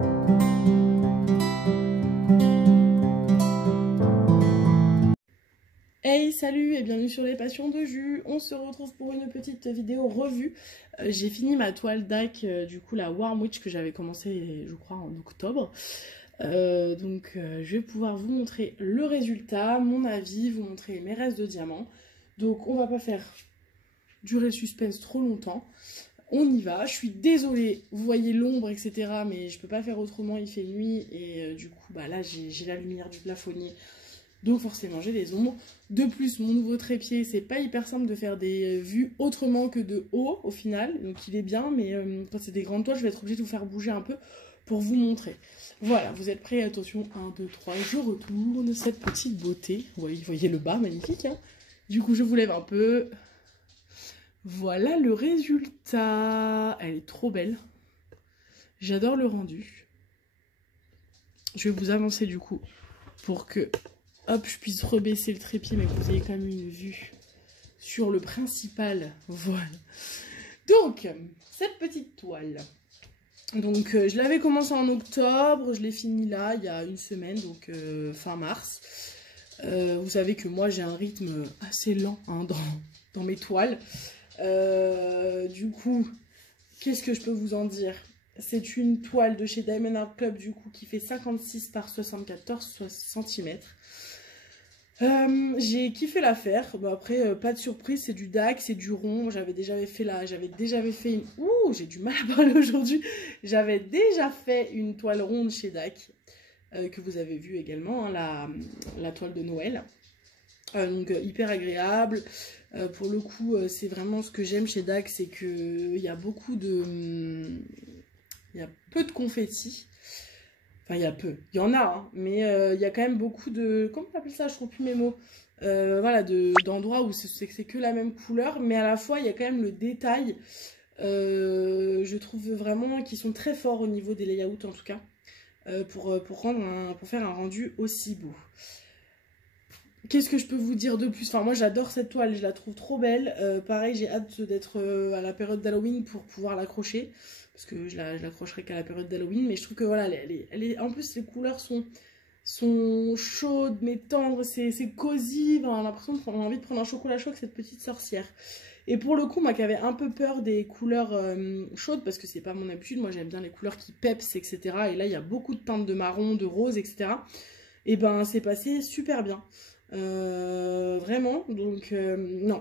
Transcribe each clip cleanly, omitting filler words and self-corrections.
Hey, salut et bienvenue sur les passions de Jus. On se retrouve pour une petite vidéo revue. J'ai fini ma toile DAC, du coup la Warm Witch que j'avais commencé je crois en octobre. Je vais pouvoir vous montrer le résultat, mon avis, vous montrer mes restes de diamants. Donc on va pas faire durer le suspense trop longtemps. On y va, je suis désolée, vous voyez l'ombre etc, mais je peux pas faire autrement, il fait nuit et du coup bah là j'ai la lumière du plafonnier. Donc forcément j'ai des ombres. De plus mon nouveau trépied, c'est pas hyper simple de faire des vues autrement que de haut au final. Donc il est bien, mais quand c'est des grandes toiles, je vais être obligée de vous faire bouger un peu pour vous montrer. Voilà, vous êtes prêts? Attention, 1, 2, 3, je retourne cette petite beauté. Vous voyez le bas, magnifique hein. Du coup je vous lève un peu. Voilà le résultat. Elle est trop belle. J'adore le rendu. Je vais vous avancer du coup pour que... hop, je puisse rebaisser le trépied, mais que vous ayez quand même une vue sur le principal. Voilà. Donc, cette petite toile. Donc, je l'avais commencé en octobre, je l'ai fini là, il y a une semaine, donc fin mars. Vous savez que moi, j'ai un rythme assez lent hein, dans mes toiles. Du coup, qu'est-ce que je peux vous en dire? C'est une toile de chez Diamond Art Club, du coup, qui fait 56 par 74 cm. J'ai kiffé l'affaire. Bon, après, pas de surprise, c'est du DAC, c'est du rond. J'avais déjà fait une... Ouh, j'ai du mal à parler aujourd'hui. J'avais déjà fait une toile ronde chez DAC, que vous avez vu également, hein, la toile de Noël. Donc hyper agréable. Pour le coup, c'est vraiment ce que j'aime chez DAC, c'est qu'il y a beaucoup de... Il y a peu de confettis. Enfin, il y a peu. Il y en a, hein, mais il y a quand même beaucoup de... Comment on appelle ça? Je trouve plus mes mots. Voilà, d'endroits où c'est que la même couleur, mais à la fois, il y a quand même le détail. Je trouve vraiment qu'ils sont très forts au niveau des layouts, en tout cas, pour faire un rendu aussi beau. Qu'est-ce que je peux vous dire de plus? Enfin, moi, j'adore cette toile, je la trouve trop belle. Pareil, j'ai hâte d'être à la période d'Halloween pour pouvoir l'accrocher. Parce que je l'accrocherai qu'à la période d'Halloween. Mais je trouve que voilà, en plus, les couleurs sont chaudes, mais tendres. C'est cosy. On a l'impression qu'on a envie de prendre un chocolat chaud avec cette petite sorcière. Et pour le coup, moi qui avais un peu peur des couleurs chaudes, parce que c'est pas mon habitude. Moi, j'aime bien les couleurs qui peps, etc. Et là, il y a beaucoup de teintes de marron, de rose, etc. Et ben, c'est passé super bien. Vraiment, donc non,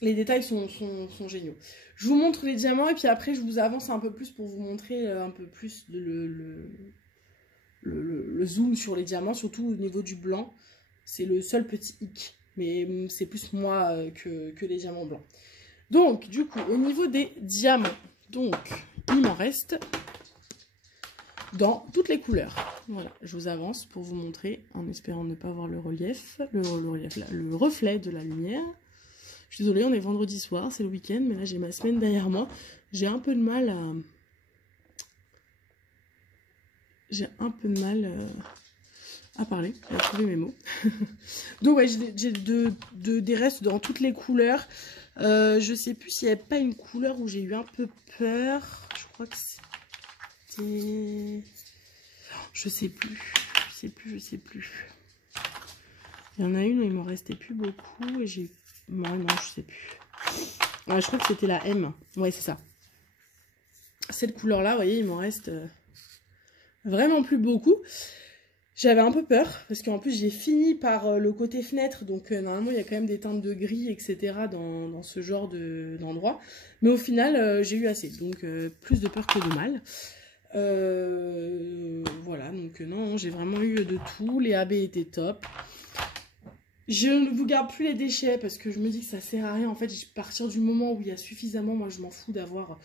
les détails sont géniaux. Je vous montre les diamants et puis après je vous avance un peu plus pour vous montrer un peu plus le zoom sur les diamants, surtout au niveau du blanc. C'est le seul petit hic, mais c'est plus moi que les diamants blancs. Donc du coup au niveau des diamants, donc il m'en reste dans toutes les couleurs. Voilà, je vous avance pour vous montrer, en espérant ne pas voir le relief, le reflet de la lumière. Je suis désolée, on est vendredi soir, c'est le week-end, mais là j'ai ma semaine derrière moi. J'ai un peu de mal à... à parler, à trouver mes mots. Donc ouais, j'ai des restes dans toutes les couleurs. Je sais plus s'il n'y avait pas une couleur où j'ai eu un peu peur. Je crois que c'était... Je sais plus. Je sais plus. Il y en a une où il m'en restait plus beaucoup et j'ai... Non, je sais plus. Ouais, je crois que c'était la M. Ouais, c'est ça. Cette couleur-là, vous voyez, il m'en reste vraiment plus beaucoup. J'avais un peu peur parce qu'en plus, j'ai fini par le côté fenêtre. Donc, normalement, il y a quand même des teintes de gris, etc. dans ce genre d'endroit. Mais au final, j'ai eu assez. Donc, plus de peur que de mal. Voilà, donc non, j'ai vraiment eu de tout. Les AB étaient top. Je ne vous garde plus les déchets parce que je me dis que ça sert à rien. En fait, à partir du moment où il y a suffisamment, moi je m'en fous d'avoir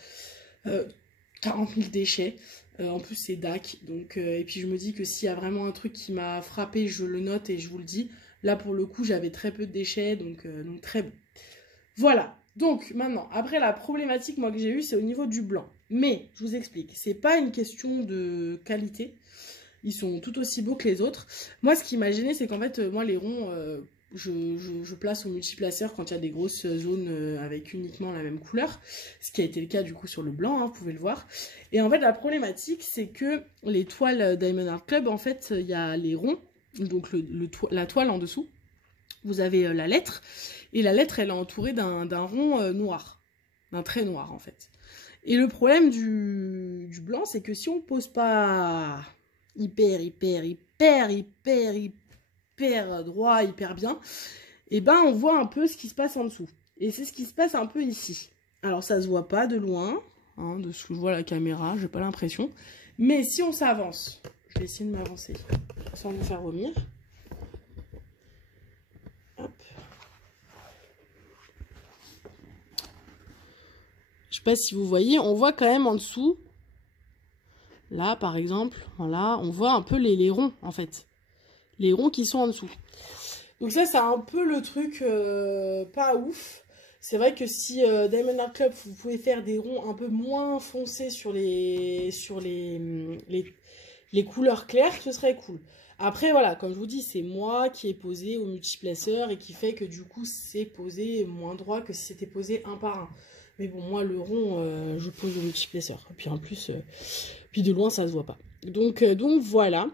40 000 déchets. En plus, c'est DAC. Donc, et puis je me dis que s'il y a vraiment un truc qui m'a frappé, je le note et je vous le dis. Là, pour le coup, j'avais très peu de déchets, donc très bon. Voilà. Donc, maintenant, après la problématique moi que j'ai eue, c'est au niveau du blanc. Mais, je vous explique, c'est pas une question de qualité. Ils sont tout aussi beaux que les autres. Moi, ce qui m'a gêné, c'est qu'en fait, moi, les ronds, je place au multiplaceur quand il y a des grosses zones avec uniquement la même couleur, ce qui a été le cas du coup sur le blanc, hein, vous pouvez le voir. Et en fait la problématique c'est que les toiles Diamond Art Club, en fait il y a les ronds, donc la toile en dessous, vous avez la lettre, et la lettre elle est entourée d'un rond noir, d'un trait noir en fait. Et le problème du blanc c'est que si on pose pas hyper droit, hyper bien, et ben on voit un peu ce qui se passe en dessous. Et c'est ce qui se passe un peu ici. Alors ça se voit pas de loin, hein, de ce que je vois à la caméra, j'ai pas l'impression. Mais si on s'avance, je vais essayer de m'avancer sans vous faire vomir. Hop. Je sais pas si vous voyez, on voit quand même en dessous. Là par exemple, voilà, on voit un peu les ronds en fait. Les ronds qui sont en dessous. Donc ça, c'est un peu le truc pas ouf. C'est vrai que si Diamond Art Club, vous pouvez faire des ronds un peu moins foncés sur les couleurs claires, ce serait cool. Après, voilà, comme je vous dis, c'est moi qui ai posé au multiplaceur et qui fait que du coup, c'est posé moins droit que si c'était posé un par un. Mais bon, moi, le rond, je pose au multiplaceur. Et puis en plus, puis de loin, ça se voit pas. Donc voilà.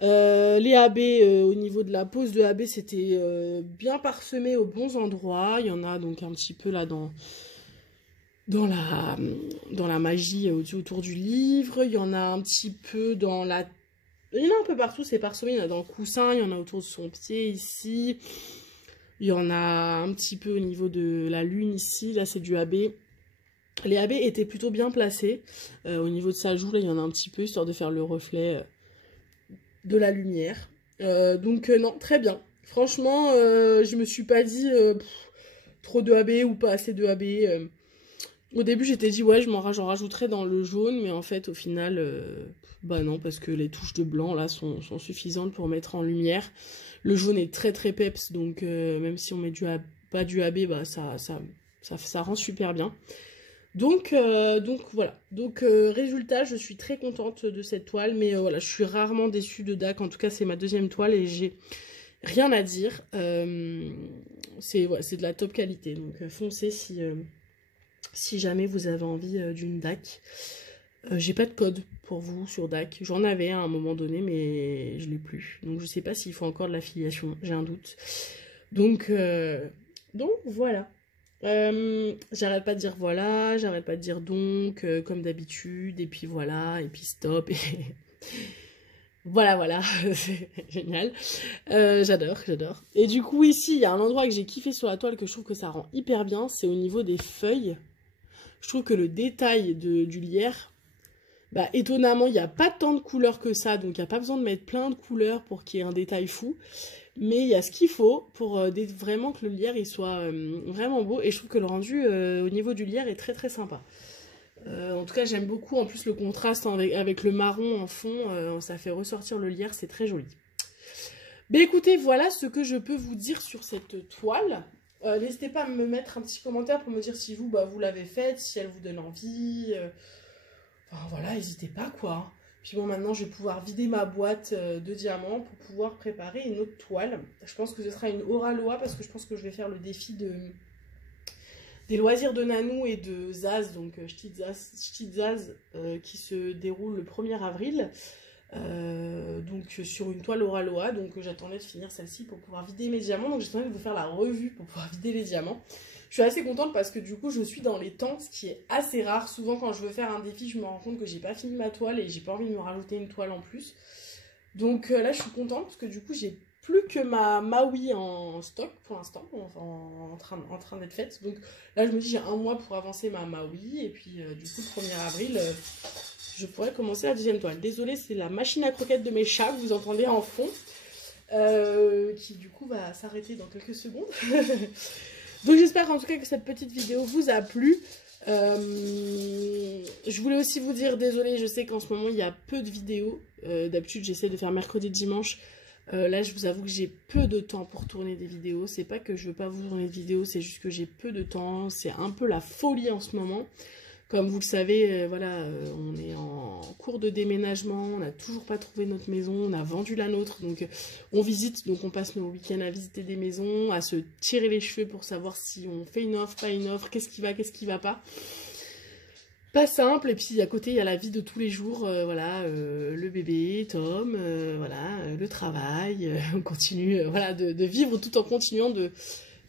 Les AB, au niveau de la pose de AB, c'était bien parsemé aux bons endroits. Il y en a donc un petit peu là dans la magie autour du livre. Il y en a un petit peu dans la... Il y en a un peu partout, c'est parsemé. Il y en a dans le coussin, il y en a autour de son pied ici. Il y en a un petit peu au niveau de la lune ici. Là, c'est du AB. Les AB étaient plutôt bien placés. Au niveau de sa joue, là, il y en a un petit peu, histoire de faire le reflet... de la lumière. Donc non, très bien. Franchement, je me suis pas dit trop de AB ou pas assez de AB. Au début, j'étais dit ouais, j'en rajouterais dans le jaune, mais en fait, au final, bah non, parce que les touches de blanc là sont suffisantes pour mettre en lumière. Le jaune est très très peps, donc même si on met pas du AB, bah ça rend super bien. Donc voilà, résultat, je suis très contente de cette toile, mais voilà, je suis rarement déçue de DAC, en tout cas c'est ma deuxième toile et j'ai rien à dire, c'est de la top qualité, donc foncez si jamais vous avez envie d'une DAC. J'ai pas de code pour vous sur DAC, j'en avais à un moment donné mais je l'ai plus, donc je sais pas s'il faut encore de l'affiliation, j'ai un doute, donc voilà. J'arrête pas de dire voilà, j'arrête pas de dire donc, comme d'habitude, et puis voilà, et puis stop, et voilà, c'est génial, j'adore. Et du coup ici, il y a un endroit que j'ai kiffé sur la toile, que je trouve que ça rend hyper bien, c'est au niveau des feuilles. Je trouve que le détail du lierre, bah étonnamment, il n'y a pas tant de couleurs que ça, donc il n'y a pas besoin de mettre plein de couleurs pour qu'il y ait un détail fou. Mais il y a ce qu'il faut pour vraiment que le lierre il soit vraiment beau. Et je trouve que le rendu au niveau du lierre est très très sympa. En tout cas, j'aime beaucoup. En plus, le contraste avec le marron en fond, ça fait ressortir le lierre. C'est très joli. Mais écoutez, voilà ce que je peux vous dire sur cette toile. N'hésitez pas à me mettre un petit commentaire pour me dire si vous, vous l'avez faite, si elle vous donne envie. Enfin voilà, n'hésitez pas quoi. Puis bon, maintenant, je vais pouvoir vider ma boîte de diamants pour pouvoir préparer une autre toile. Je pense que ce sera une Aura Loa parce que je pense que je vais faire le défi des loisirs de Nanou et de Zaz, donc Ch'ti Zaz, qui se déroule le 1er avril. Donc sur une toile Aura Loa, donc j'attendais de finir celle-ci pour pouvoir vider mes diamants. Donc j'attendais de vous faire la revue pour pouvoir vider les diamants. Je suis assez contente parce que du coup je suis dans les temps, ce qui est assez rare. Souvent quand je veux faire un défi, je me rends compte que j'ai pas fini ma toile et j'ai pas envie de me rajouter une toile en plus. Donc là je suis contente parce que du coup j'ai plus que ma Maui en stock pour l'instant, en train d'être faite. Donc là je me dis j'ai un mois pour avancer ma Maui et puis du coup le 1er avril je pourrais commencer la deuxième toile. Désolée, c'est la machine à croquettes de mes chats que vous entendez en fond qui du coup va s'arrêter dans quelques secondes. Donc j'espère en tout cas que cette petite vidéo vous a plu. Je voulais aussi vous dire, désolée, je sais qu'en ce moment il y a peu de vidéos. D'habitude j'essaie de faire mercredi, dimanche. Là je vous avoue que j'ai peu de temps pour tourner des vidéos. C'est pas que je veux pas vous tourner de vidéos, c'est juste que j'ai peu de temps. C'est un peu la folie en ce moment. Comme vous le savez, voilà, on est en cours de déménagement, on n'a toujours pas trouvé notre maison, on a vendu la nôtre, donc on visite, donc on passe nos week-ends à visiter des maisons, à se tirer les cheveux pour savoir si on fait une offre, pas une offre, qu'est-ce qui va pas. Pas simple, et puis à côté il y a la vie de tous les jours, voilà, le bébé, Tom, voilà, le travail, on continue voilà, de vivre tout en continuant de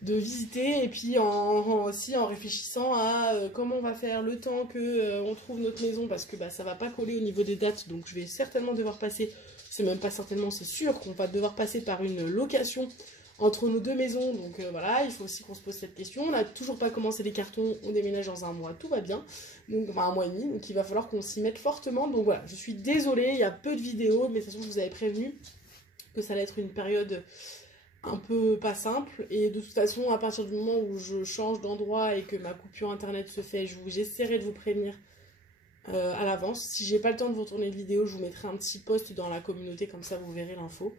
visiter, et puis aussi en réfléchissant à comment on va faire le temps que on trouve notre maison, parce que bah, ça va pas coller au niveau des dates, donc je vais certainement devoir passer, c'est même pas certainement, c'est sûr qu'on va devoir passer par une location entre nos deux maisons, donc voilà, il faut aussi qu'on se pose cette question. On n'a toujours pas commencé les cartons, on déménage dans un mois, tout va bien, donc enfin un mois et demi, donc il va falloir qu'on s'y mette fortement, donc voilà, je suis désolée, il y a peu de vidéos, mais de toute façon je vous avais prévenu que ça allait être une période un peu pas simple, et de toute façon à partir du moment où je change d'endroit et que ma coupure internet se fait, j'essaierai de vous prévenir à l'avance. Si j'ai pas le temps de vous tourner de vidéo, je vous mettrai un petit post dans la communauté, comme ça vous verrez l'info.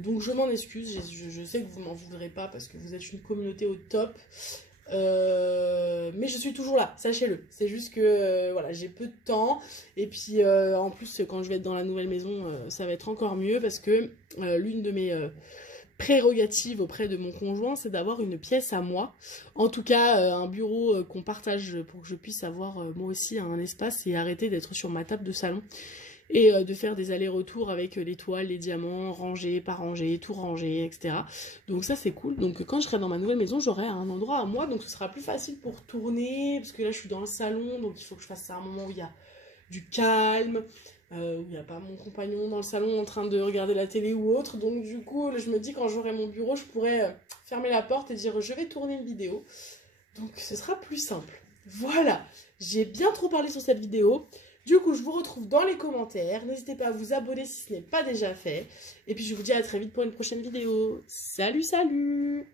Donc je m'en excuse, je sais que vous m'en voudrez pas parce que vous êtes une communauté au top, mais je suis toujours là, sachez-le. C'est juste que voilà, j'ai peu de temps, et puis en plus quand je vais être dans la nouvelle maison, ça va être encore mieux, parce que l'une de mes prérogatives auprès de mon conjoint, c'est d'avoir une pièce à moi, en tout cas un bureau qu'on partage, pour que je puisse avoir moi aussi un espace et arrêter d'être sur ma table de salon et de faire des allers-retours avec les toiles, les diamants, rangés, pas rangés, tout rangé, etc. Donc ça c'est cool. Donc quand je serai dans ma nouvelle maison, j'aurai un endroit à moi, donc ce sera plus facile pour tourner, parce que là je suis dans le salon, donc il faut que je fasse ça à un moment où il y a du calme, où il n'y a pas mon compagnon dans le salon en train de regarder la télé ou autre. Donc du coup, je me dis, quand j'aurai mon bureau, je pourrai fermer la porte et dire je vais tourner une vidéo. Donc ce sera plus simple. Voilà, j'ai bien trop parlé sur cette vidéo. Du coup, je vous retrouve dans les commentaires. N'hésitez pas à vous abonner si ce n'est pas déjà fait. Et puis je vous dis à très vite pour une prochaine vidéo. Salut, salut!